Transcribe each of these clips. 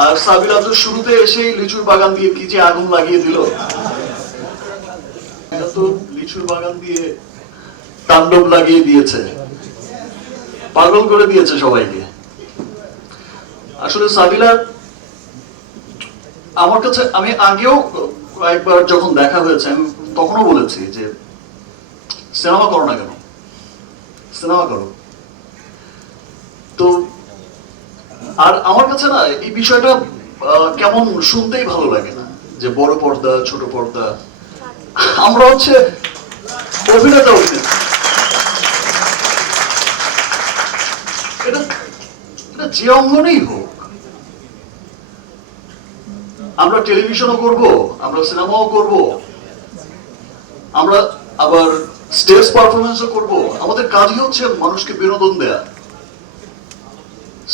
আর সাবিলা তো শুরুতে এসেই লিচুর বাগান দিয়ে কি যে আগুন লাগিয়ে দিল। তো লিচুর বাগান দিয়ে তাণ্ডব লাগিয়ে দিয়েছে। পাগল করে দিয়েছে সবাইকে। আসলে সাবিলা আমার কাছে, আমি আগেও কয়েকবার যখন দেখা হয়েছে, আমি তখনও বলেছি যে, সিনেমা করো না কেন? সিনেমা করো তো আর আমার কাছে না, এই বিষয়টা কেমন শুনতেই ভালো লাগে না, যে বড় পর্দা, ছোট পর্দা। আমরা হচ্ছে অভিনেতা অভিনেতা যে অঙ্গনেই হোক, আমরা টেলিভিশনও করব, আমরা সিনেমাও করব, আমরা আবার স্টেজ পারফরমেন্সও করব। আমাদের কাজই হচ্ছে মানুষকে বিনোদন দেয়া।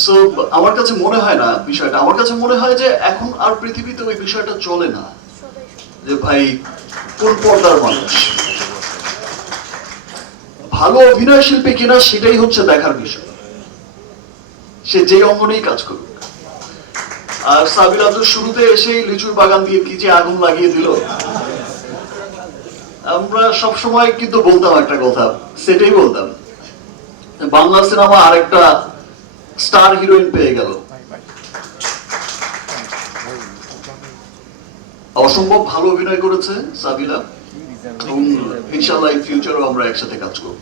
সো আমার কাছে মনে হয় না বিষয়টা। আমার কাছে মনে হয় যে এখন আর পৃথিবীতে ওই বিষয়টা চলে না। যে ভাই, কোন পর্দার মানুষ? ভালো অভিনয় শিল্পী কিনা সেটাই হচ্ছে দেখার বিষয়। সে যে অঙ্গনেই কাজ করুক। আর সাবিলা তো শুরুতে এসেই লিচুর বাগান দিয়ে কি যে আগুন লাগিয়ে দিল। আমরা সব সময় কিন্তু বলতাম একটা কথা। সেটাই বলতাম। বাংলা সিনেমা আরেকটা স্টার হিরোইন পেয়ে গেল। অসম্ভব ভালো অভিনয় করেছে সাবিলা এবং ইনশাল্লাহ ফিউচারও আমরা একসাথে কাজ করব।